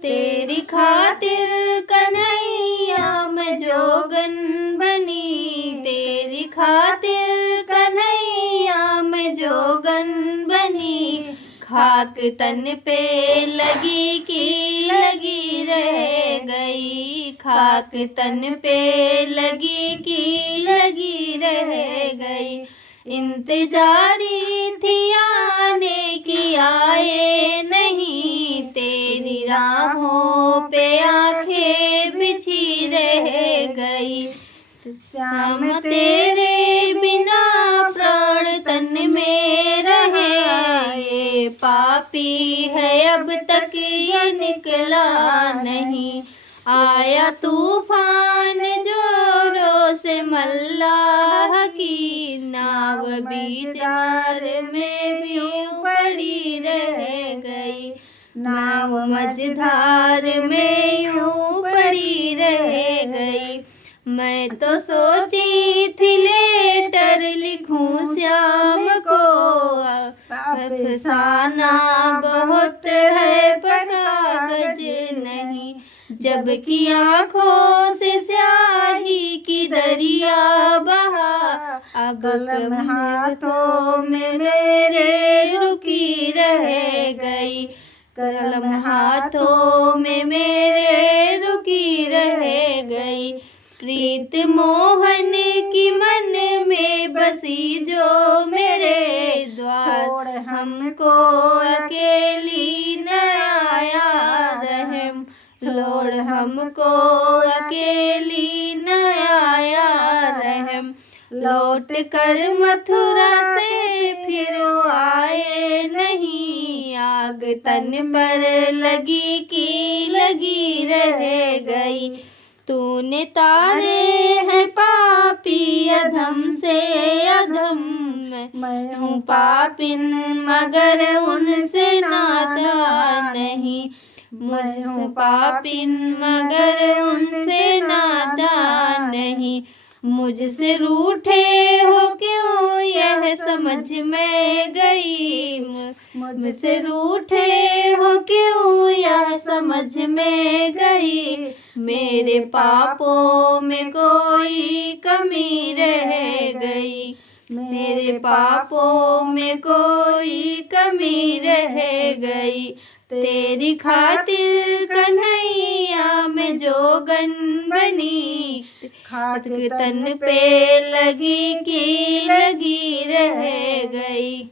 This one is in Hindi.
तेरी खातिर कन्हैया मैं जोगन बनी, तेरी खातिर कन्हैया मैं जोगन बनी। खाक तन पे लगी की लगी रह गई, खाक तन पे लगी की लगी रह गई। इंतजारी थी आने की आए नहीं, तेरी राहों पे आंखें बिछी रह गई। श्याम तेरे बिना प्राण तन में रहे, ये पापी है अब तक ये निकला नहीं। आया तूफान जोरों से मल्लाह की, नाव बीच मार में भी पड़ी रह गई, नाव मझधार में यूं पड़ी रह गई। मैं तो सोची थी लेटर लिखूं श्याम को, अफसाना बहुत है पर कागज नहीं। जबकि आँखों से स्याही की दरिया बहा, अब कलम हाथों में मेरे रुकी रह गई, कलम हाथों में मेरे रुकी रह गई। प्रीत मोहन की मन में बसी जो मेरे द्वार, छोड़ हमको अकेली न आया रहम, छोड़ हमको अकेली न आया रहम। लौट कर मथुरा से फिर आए नहीं, आग तन पर लगी की लगी रह गई। तूने तारे हैं पापी अधम से अधम, मैं हूँ पापिन मगर उनसे नाता नहीं, मैं हूँ पापिन मगर उनसे नाता नहीं। मुझसे रूठे हो क्यों यह समझ में गई, मुझसे रूठे हो क्यों यह समझ में गई। मेरे पापों में कोई कमी रह गई, मेरे पापों में कोई कमी रह गई। तेरी खातिर कन्हैया मैं जोगन बनी, खाक तन पे लगी की लगी रह गई।